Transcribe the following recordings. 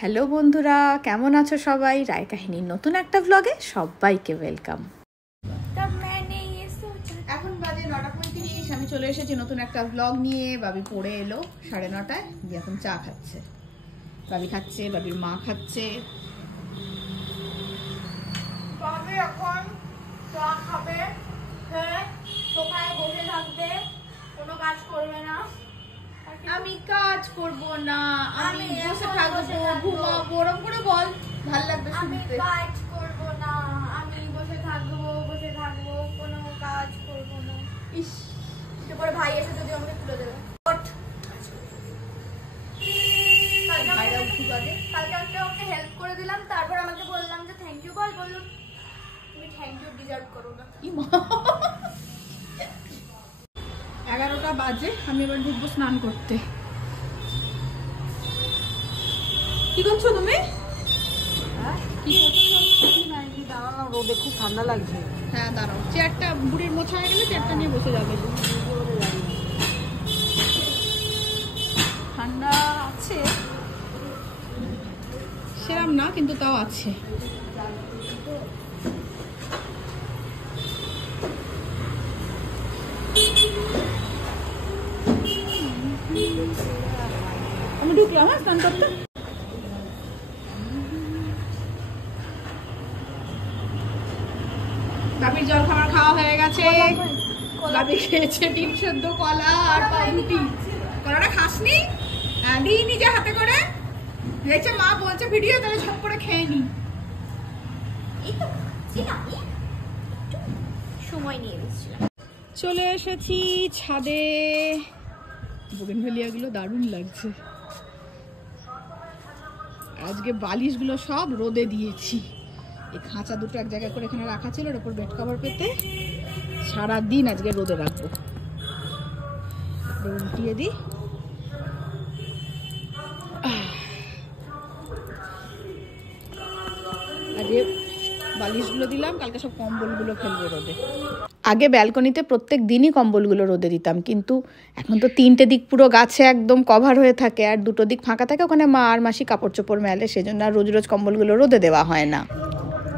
Hello বন্ধুরা, কেমন আছো সবাই? রায় কাহিনীর নতুন একটা ব্লগে সবাইকে ওয়েলকাম। এখন বাজে 9:35, আমি চলে এসেছি নতুন একটা ব্লগ নিয়ে। বাবি পড়ে এলো 9:30টায়, দিয়ে এখন চা খাচ্ছে। বাবি খাচ্ছে, বাবির মা খাচ্ছে। বাবি এখন চা খাবে, সোফায় বসে থাকবে, কোনো কাজ করবে না। আমি কাজ করব না, আমি বসে থাকবো, ঘুমাবো। ওরকম করে বল, ভালো লাগবে শুনতে। আমি কাজ করব না, আমি বসে থাকবো, কোনো কাজ করব না। ইস, তারপরে ভাই এসে যদি আমাকে তুলে দেবে। কালকে ওকে হেল্প করে দিলাম, তারপর আমাকে বললাম যে থ্যাংক ইউ বল, বললো তুমি থ্যাংক ইউ ডিজার্ভ করো না। 11টা বাজে, আমি এবার ঢুকবো স্নান করতে। কি করছো তুমি? রোদে খুব ঠান্ডা লাগছে। হ্যাঁ দাঁড়াও, চেয়ারটা বুড়ির মোছা হয়ে গেলে চেয়ারটা নিয়ে বসে যাবে। ঠান্ডা আছে সেরম না, কিন্তু তাও আছে। আমি ঢুকলাম স্নান করতে। বাবির জল খাবার খাওয়া হয়ে গেছে। বাবি খেয়েছে ডিম সেদ্ধ, কলা আর পাউরুটি। কলাটা খাসনি? হ্যাঁ, দিই নিজে হাতে করে। দেখছে মা বলছে ভিডিও, তাহলে ঝপ করে খেয়ে নি। সময় নিয়ে এসেছিলাম। চলে এসেছি ছাদে। বোগেনভেলিয়াগুলো দারুণ লাগছে। আজকে বালিশগুলো সব রোদে দিয়েছি। এই খাঁচা দুটো এক জায়গায় করে এখানে রাখা ছিল, ওর উপর বেড কভার পেতে সারাদিন আজকে রোদে রাখবো। উল্টিয়ে দিই। আজকে বালিশগুলো দিলাম, কালকে সব কম্বলগুলো ফেলবে রোদে। আগে ব্যালকনিতে প্রত্যেক দিনই কম্বলগুলো রোদে দিতাম, কিন্তু এখন তো 3টে দিক পুরো গাছে একদম কভার হয়ে থাকে, আর 2টো দিক ফাঁকা থাকে, ওখানে মা আর মাসি কাপড় চোপড় মেলে, সেজন্য আর রোজ রোজ কম্বলগুলো রোদে দেওয়া হয় না।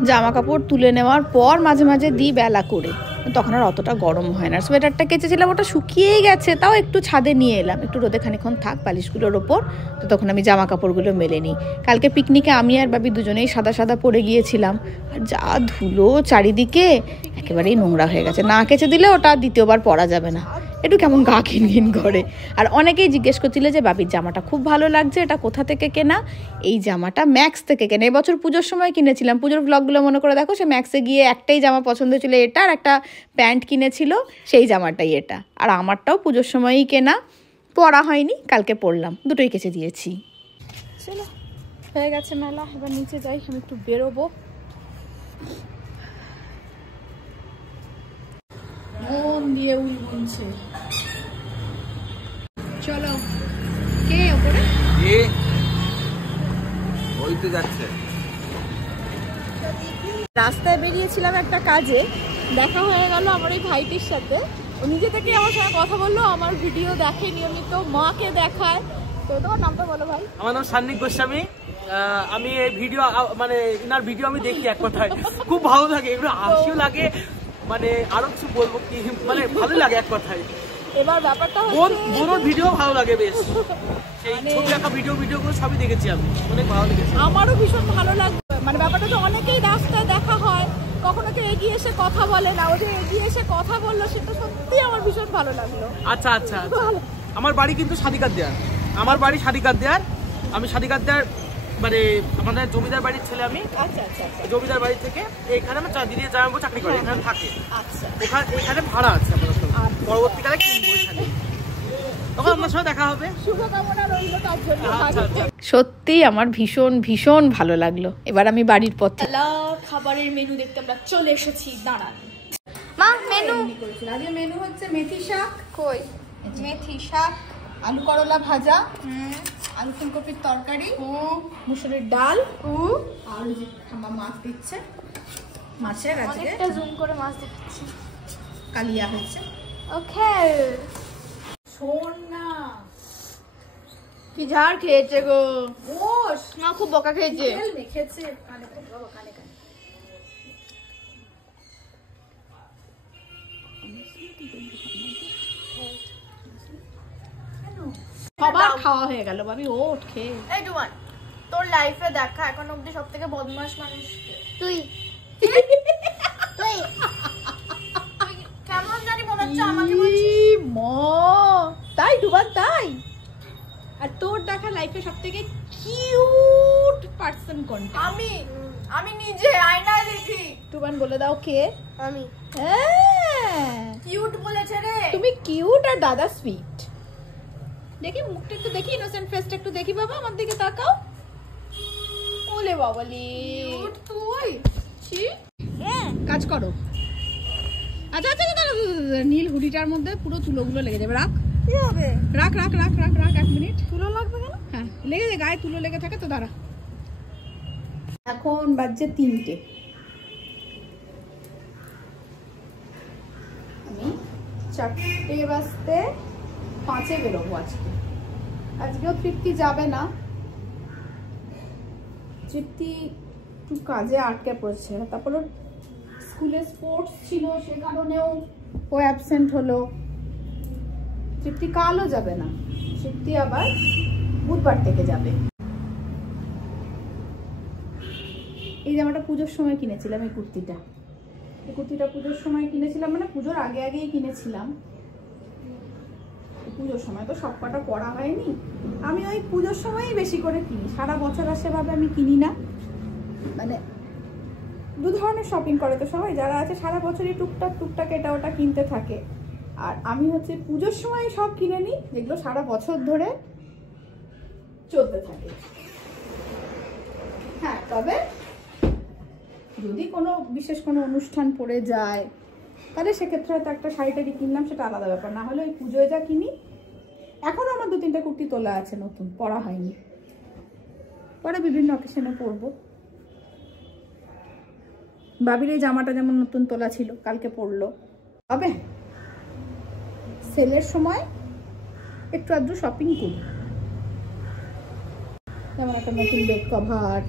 জামা কাপড় তুলে নেওয়ার পর মাঝে মাঝে দিই বেলা করে, তখন আর অতটা গরম হয় না। সোয়েটারটা কেচেছিলাম, ওটা শুকিয়েই গেছে, তাও একটু ছাদে নিয়ে এলাম, একটু রোদে খানিক্ষণ থাক বালিশগুলোর ওপর, তো তখন আমি জামা কাপড়গুলো মেলে নিই। কালকে পিকনিকে আমি আর বাবি দুজনেই সাদা সাদা পরে গিয়েছিলাম, আর যা ধুলো চারিদিকে, একেবারেই নোংরা হয়ে গেছে। না কেচে দিলে ওটা দ্বিতীয়বার পরা যাবে না, একটু কেমন গা ঘিনঘিন করে। আর অনেকেই জিজ্ঞেস করছিল যে বাবির জামাটা খুব ভালো লাগছে, এটা কোথা থেকে কেনা? এই জামাটা ম্যাক্স থেকে কেনা। এবছর পুজোর সময় কিনেছিলাম, পুজোর ব্লগগুলো মনে করে দেখো, সে ম্যাক্সে গিয়ে একটাই জামা পছন্দ ছিল, এটা আর একটা প্যান্ট কিনেছিল, সেই জামাটাই এটা। আর আমারটাও পুজোর সময়ই কেনা, পরা হয়নি, কালকে পরলাম, দুটোই কেচে দিয়েছি। চলো, হয়ে গেছে মেলা, এবার নিচে যাই, আমি একটু বেরোবো। মন দিয়ে উল বুনছে। চলো, কে ওপরে? ওই তো যাচ্ছে। রাস্তায় বেরিয়েছিলাম একটা কাজে, দেখা হয়ে গেল আমার এই ভাইটির সাথে। ও নিজে থেকে আমার সঙ্গে কথা বললো, আমার ভিডিও দেখে নিয়মিত, মাকে দেখায়। তো তোমার নামটা বলো ভাই। আমার নাম সান্নিক গোস্বামী। আমি এই ভিডিও, মানে ইনার ভিডিও আমি দেখি, এক কথায় খুব ভালো লাগে, এগুলো হাসিও লাগে, মানে আরো কিছু বলবো কি, মানে ভালো লাগে এক কথায়। এবার ব্যাপারটা বোনের ভিডিও ভালো লাগে বেশ, সেই ছবি আঁকা ভিডিওগুলো সবই দেখেছি আমি, অনেক ভালো লেগেছে। আমারও ভীষণ ভালো লাগবে। মানে ব্যাপারটা তো অনেকেই রাস্তায় দেখা হয়, কখনো কেউ এগিয়ে এসে কথা বলে না, ও যে এগিয়ে এসে কথা বললো, সেটা সত্যি আমার ভীষণ ভালো লাগলো। আচ্ছা আচ্ছা, আমার বাড়ি কিন্তু সাদিকার দেয়ার, আমার বাড়ি সাদিকার দেয়ার, আমি সাদিকার দেয়ার, মানে আমাদের জমিদার বাড়ির ছেলে আমি। আচ্ছা আচ্ছা, জমিদার বাড়ি থেকে এখানে আমার দিদি জামাইবাবু চাকরি করে, এখানে থাকে। আচ্ছা, এখানে ভাড়া আছে আপাতত, পরবর্তীকালে কিনবো এখানে, তখন আপনার সাথে দেখা হবে। শুভকামনা রইল তার জন্য। সত্যি আমার ভীষণ ভীষণ ভালো লাগলো। এবার আমি বাড়ির পথে খাবারের মেনু দেখতে আমরা চলে এসেছি। দাঁড়ান মা, মেনু আজকে মেনু হচ্ছে মেথি শাক, কই মেথি শাক, আলু করলা ভাজা, আলু ফুলকপির তরকারি, মুসুরির ডাল, আর ওই যে খামা মাছ দিচ্ছে, মাছের আজকে অনেকটা জুম করে মাছ দেখাচ্ছি, কালিয়া হয়েছে। ওকে, শোন না, কি ঝাড় খেয়েছে গো। ওস না খুব বকা খেয়েছে। মেখেছে কানে কানে বাবা, কানে কানে। সবার খাওয়া হয়ে গেল ভাবি, ওঠ খেয়ে। এই ডুয়ান, তোর লাইফে দেখা এখন অব্দি সবথেকে বদমাশ মানুষ তুই। তুই কেমন জানি মনে হচ্ছে আমাকে বলছিস। তাই ডুবান, তাই? আর তোর দেখা লাইফে সবথেকে কিউট পারসন কোনটা? আমি নিজে আয়নায় দেখি। ডুবান বলে দাও কে? আমি। কিউট বলেছে রে। তুমি কিউট আর দাদা সুইট। দেখি মুখটা একটু দেখি, ইনোসেন্ট ফেসটা একটু দেখি বাবা, আমার দিকে তাকাও। ওলে বাবালি তুই ছি। কাজ করো। আচ্ছা আচ্ছা আচ্ছা, নীল হুডিটার মধ্যে পুরো তুলোগুলো লেগে যাবে। রাখ কি হবে? রাখ রাখ রাখ রাখ রাখ 1 মিনিট। তুলো লাগবে কেন? হ্যাঁ লেগে যায়, গায়ে তুলো লেগে থাকে তো, দাঁড়া। এখন বাজছে 3টে। আমি 4টে বাজতে 5-এ বেরোবো আজকে। আজকেও তৃপ্তি যাবে না, তৃপ্তি একটু কাজে আটকে পড়েছে। তারপর স্কুলে স্পোর্টস ছিল, সে কারণেও ও অ্যাবসেন্ট হলো। তৃপ্তি কালও যাবে না, তৃপ্তি আবার বুধবার থেকে যাবে। এই জামাটা পুজোর সময় কিনেছিলাম, এই কুর্তিটা পুজোর সময় কিনেছিলাম, মানে পুজোর আগে আগেই কিনেছিলাম। পুজোর সময় তো সব কটা পরা হয়নি, আমি ওই পুজোর সময়ই বেশি করে কিনি। সারা বছর আর সেভাবে আমি কিনি না, মানে 2 ধরনের শপিং করে তো সবাই, যারা আছে সারা বছরই টুকটাক টুকটাক এটা ওটা কিনতে থাকে। আর আমি হচ্ছে পুজোর সময় সব কিনে নিই, যেগুলো সারা বছর ধরে চলতে থাকে। হ্যাঁ, তবে যদি কোনো বিশেষ কোনো অনুষ্ঠান পড়ে যায় তাহলে সেক্ষেত্রে হয়তো একটা শাড়ি টাড়ি কিনলাম, সেটা আলাদা ব্যাপার। না হলে ওই পুজোয় যা কিনি। এখনও আমার 2-3টা কুর্তি তোলা আছে, নতুন পরা হয়নি, পরে বিভিন্ন অকেশনে পরবো। বাবির এই জামাটা যেমন নতুন তোলা ছিল, কালকে পরলো। তবে সেলের সময় একটু আধটু শপিং করি, যেমন একটা নতুন বেড কভার।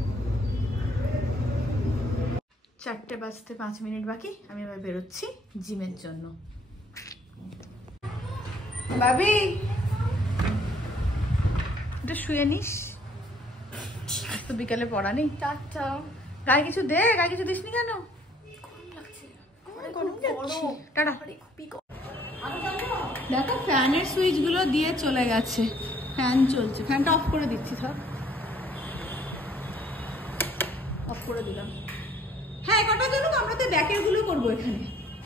4টে বাজতে 5 মিনিট বাকি, আমি এবার বেরোচ্ছি জিমের জন্য। বাবি একটু শুয়ে নিস, তো বিকালে পড়া নেই। টাটা। গায়ে কিছু দে, গায়ে কিছু দিসনি কেন? টাটা। দেখো ফ্যানের সুইচ গুলো দিয়ে চলে গেছে, ফ্যান চলছে, ফ্যানটা অফ করে দিচ্ছি। সব অফ করে দিলাম। হ্যাঁ, কটা চলুক, আমরা তো ব্যাকের গুলো করবো এখানে।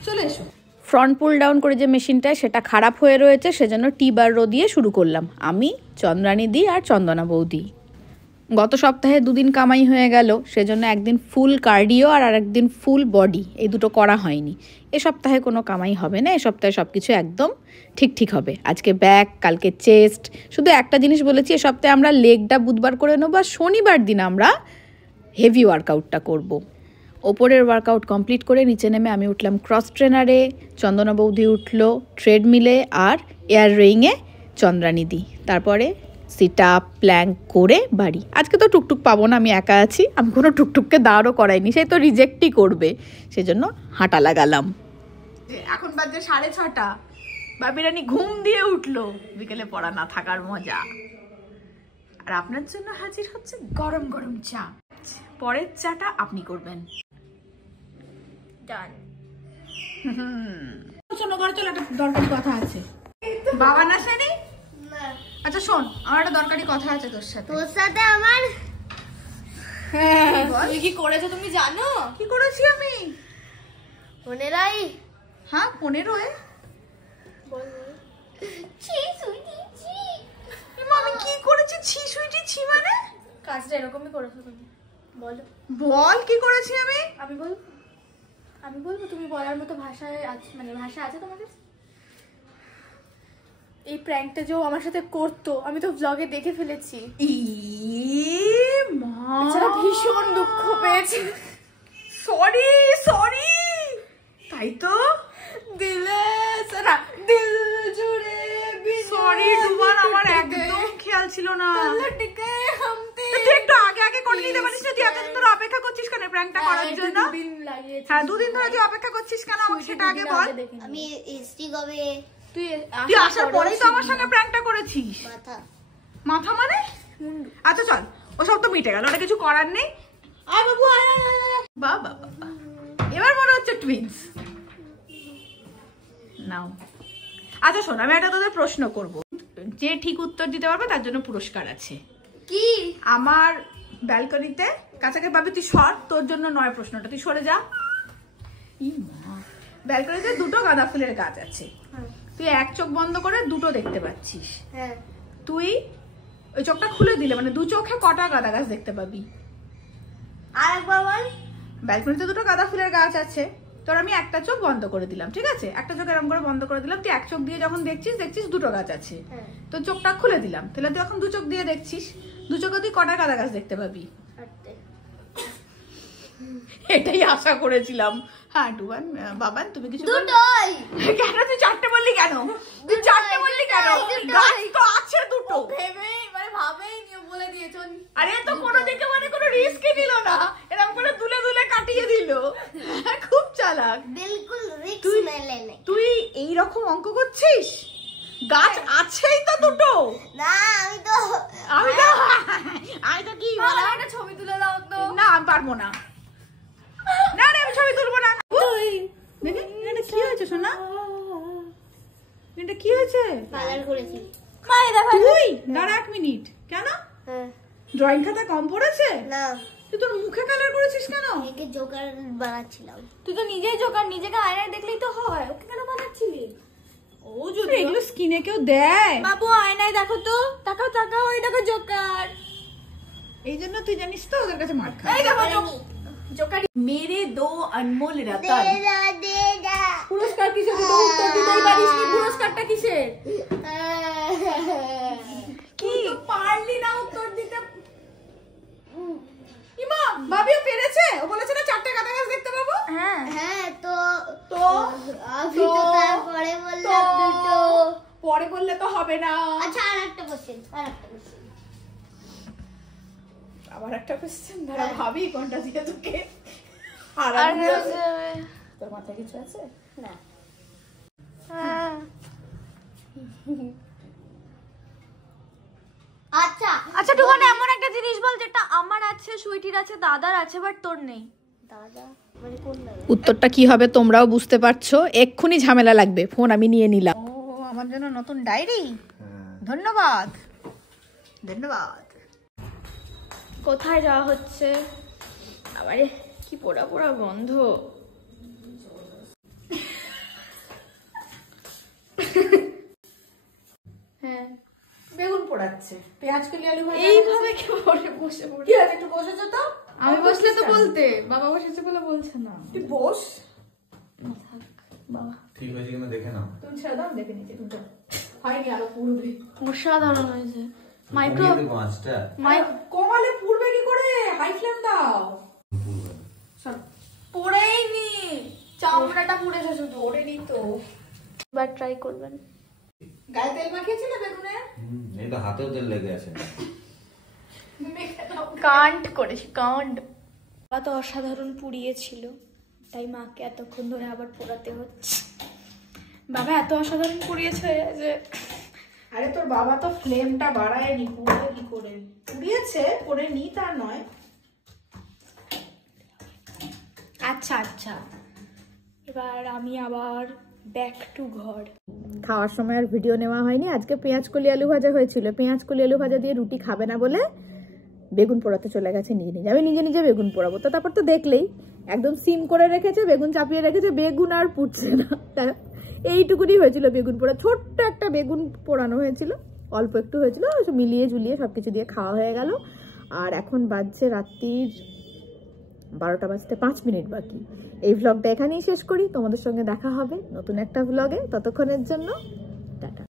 চলে এসো। ফ্রন্ট পুল ডাউন করে যে মেশিনটা, সেটা খারাপ হয়ে রয়েছে, সেজন্য টি-বার রো দিয়ে শুরু করলাম আমি, চন্দ্রানী দি আর চন্দনা বৌদি। গত সপ্তাহে 2 দিন কামাই হয়ে গেল, সেজন্য একদিন ফুল কার্ডিও আর আরেকদিন ফুল বডি, এই দুটো করা হয়নি। এ সপ্তাহে কোনো কামাই হবে না, এ সপ্তাহে সব কিছু একদম ঠিক হবে। আজকে ব্যাক, কালকে চেস্ট। শুধু একটা জিনিস বলেছি, এ সপ্তাহে আমরা লেগটা বুধবার করে নেবো, আর শনিবার দিন আমরা হেভি ওয়ার্কআউটটা করব। ওপরের ওয়ার্কআউট কমপ্লিট করে নিচে নেমে আমি উঠলাম ক্রস ট্রেনারে, চন্দনা বৌদি উঠলো ট্রেডমিলে, আর এয়ার রেইংয়ে চন্দ্রানী দি। তারপরে সিট আপ প্ল্যাঙ্ক করে বাড়ি। আজকে তো টুকটুক পাবো না, আমি একা আছি, আমি কোনো টুকটুককে দাঁড়ও করাইনি, সেই তো রিজেক্টই করবে, সেজন্য হাঁটা লাগালাম। এখন বাজে 6:30, বাবিরানি ঘুম দিয়ে উঠলো, বিকেলে পড়া না থাকার মজা। আর আপনার জন্য হাজির হচ্ছে গরম গরম চা। পরের চাটা আপনি করবেন। ডান। চলো ঘরে চলো, একটা দরকারি কথা আছে। বাবা না শুনি? না। আচ্ছা শোন, আমার একটা দরকারি কথা আছে তোর সাথে। তোর সাথে আমার? হ্যাঁ, তুমি কি করেছো তুমি জানো? কি করেছি আমি? 15 হ্যাঁ 15 ছি সুইটি ছি। আমি কি করেছি? ছি সুইটি ছি মানে? কাজটা এরকমই করেছো তুমি। বলো। বল কি করেছি আমি? আমি বলবো তুমি বলার মতো ভাষায় আছে, মানে ভাষা আছে তোমার কাছে? এই প্র্যাঙ্কটা যে আমার সাথে করতো, আমি তো ব্লগে দেখে ফেলেছি। এছাড়া ভীষণ দুঃখ পেয়েছি। সরি তাই তো দিলে সারা দিল জুড়ে সরি ডুবান, আমার একদম খেয়াল ছিল না। টিকে হামতে তুই একটু আগে লাগিয়েছিস? হ্যাঁ 2 দিন ধরে তুই অপেক্ষা করছিস কেন আমাকে সেটা আগে বল। আমি এসটি কবে তুই তুই আসার পরেই তো আমার সঙ্গে প্র্যাঙ্কটা করেছিস। মাথা মাথা মানে? আচ্ছা চল, ওসব তো মিটে গেল, ওটা কিছু করার নেই। আয় বাবু আয় আয় আয় আয়। বাবা বাবা, এবার মনে হচ্ছে টুইন্স। নাও। আচ্ছা শোন, আমি একটা তোদের প্রশ্ন করব, যে ঠিক উত্তর দিতে পারবে তার জন্য পুরস্কার আছে। কি? আমার ব্যালকনিতে কাছাকাছি পাবি, তুই সর, তোর জন্য নয় প্রশ্নটা, তুই সরে যা। ব্যালকনিতে 2টো গাঁদা ফুলের গাছ আছে, তুই এক চোখ বন্ধ করে 2টো দেখতে পাচ্ছিস। হ্যাঁ তুই ওই চোখটা খুলে দিলে মানে 2 চোখে কটা গাঁদা গাছ দেখতে পাবি? আরেকবার বল। ব্যালকনিতে 2টো গাঁদা ফুলের গাছ আছে, তোর আমি একটা চোখ বন্ধ করে দিলাম, ঠিক আছে? একটা চোখ এরকম করে বন্ধ করে দিলাম, তুই এক চোখ দিয়ে যখন দেখছিস 2টো গাছ আছে, তো চোখটা খুলে দিলাম, তাহলে তুই এখন 2 চোখ দিয়ে দেখছিস, 2 চোখে তুই কটা গাঁদা গাছ দেখতে পাবি? এটাই আশা করেছিলাম। হ্যাঁ ডুবান, বাবান তুমি কিছু দুটোই। কেন তুই 4টে বললি কেন? তুই 4টে বললি কেন? গাছ তো আছে 2টো। ভেবেই মানে ভাবেই নিয়ে বলে দিয়েছ। আরে তো কোনো দিকে মানে কোনো রিস্কই নিল না, এরকম করে দুলে দুলে কাটিয়ে দিল। খুব চালাক। বিলকুল রিস্ক মেলে নেই। তুই এই রকম অঙ্ক করছিস? গাছ আছেই তো 2টো। না আমি তো কি বলা, একটা ছবি তুলে দাও তো। না আমি পারবো না, না না আমি ছবি তুলবো না। দেখি এটা কি হয়েছে সোনা, এটা কি হয়েছে? কালার করেছি। মাই দেখো তুই দাঁড়া 1 মিনিট। কেন হ্যাঁ ড্রয়িং খাতা কম পড়েছে? না তুই তোর মুখে কালার করেছিস কেন? একে জোকার বানাচ্ছিলাম। তুই তো নিজেই জোকার, নিজেকে আয়নায় দেখলেই তো হয়, ওকে কেন বানাচ্ছিলি? ও যদি এগুলো স্কিনে কেউ দেয়? বাবু আয়নায় দেখো তো, তাকাও তাকাও, ওই দেখো জোকার। এই জন্য তুই জানিস তো ওদের কাছে মার খা। এই দেখো জোকার। মেরে দো অনমোল রতন। দে দা পুরস্কার কিসের? তুই তো উত্তর দিতেই পারিস নি, পুরস্কারটা কিসের? কি পারলি না উত্তর দিতে? ইমা ভাবিও পেরেছে, ও বলেছে না 4টে গাঁদা গাছ দেখতে পাবো। হ্যাঁ হ্যাঁ তো তো আমি তো তারপরে বললাম দুটো। পরে বললে তো হবে না। আচ্ছা আরেকটা কোশ্চেন। আবার একটা কোশ্চেন ধরা, ভাবি কোনটা দিয়ে তোকে আর তোর মাথায় কিছু আছে? না আচ্ছা আচ্ছা টুকানে এমন একটা জিনিস বল যেটা আমার আছে, সুইটির আছে, দাদার আছে, বাট তোর নেই। দাদা মানে কোন দাদা? উত্তরটা কি হবে তোমরাও বুঝতে পারছো, এক্ষুনি ঝামেলা লাগবে। ফোন আমি নিয়ে নিলাম। ও আমার জন্য নতুন ডায়েরি, ধন্যবাদ ধন্যবাদ। কোথায় যাওয়া হচ্ছে? আবারে কি পোড়া পোড়া গন্ধ। হ্যাঁ বেগুন পোড়াচ্ছে, পেঁয়াজ কলি আলু ভাজা। এইভাবে কি পড়ে বসে পড়ে? কি আছে, একটু বসেছো তো? আমি বসলে তো বলতে, বাবা বসেছে বলে বলছে না। তুই বস। বাবা ঠিক হয়েছে কিনা দেখে নাও। তুমি ছেড়ে দাও, দেখে নিচ্ছি। তুমি যাও। হয়নি, আরো পুড়বে। অসাধারণ হয়েছে। মাইক্রো কমিয়ে দেবো আঁচটা। কমালে পুড়বে কি করে? হাই ফ্লেম দাও। সর, পড়েই নি, চামড়াটা পুড়েছে শুধু। ওরেনি তো। এবার ট্রাই করবেন। গায়ে তেল মাখিয়েছিলে বেগুনের? এই তো হাতেও তেল লেগে আছে। কান্ড করেছি, কান্ড। বাবা তো অসাধারণ পুড়িয়েছিল, তাই মাকে এতক্ষণ ধরে আবার পোড়াতে হচ্ছে। বাবা এত অসাধারণ পুড়িয়েছে যে, আরে তোর বাবা তো ফ্লেমটা বাড়ায়নি, পুড়বে কি করে? পুড়িয়েছে, পড়ে নি তা নয়। আচ্ছা আচ্ছা এবার আমি আবার ব্যাক টু ঘর। খাওয়ার সময় আর ভিডিও নেওয়া হয়নি। আজকে পেঁয়াজ কলি আলু ভাজা হয়েছিল, পেঁয়াজ কলি আলু ভাজা দিয়ে রুটি খাবে না বলে বেগুন পোড়াতে চলে গেছে নিজে নিজে। আমি নিজে নিজে বেগুন পোড়াবো, তো তারপর তো দেখলেই একদম সিম করে রেখেছে, বেগুন চাপিয়ে রেখেছে, বেগুন আর পুড়ছে না। এইটুকুনি হয়েছিল বেগুন পোড়া, ছোট্ট একটা বেগুন পোড়ানো হয়েছিল, অল্প একটু হয়েছিল, মিলিয়ে ঝুলিয়ে সবকিছু দিয়ে খাওয়া হয়ে গেল। আর এখন বাজছে রাত্রির 12টা বাজতে 5 মিনিট বাকি। এই ভ্লগটা এখানেই শেষ করি, তোমাদের সঙ্গে দেখা হবে নতুন একটা ভ্লগে। ততক্ষণের জন্য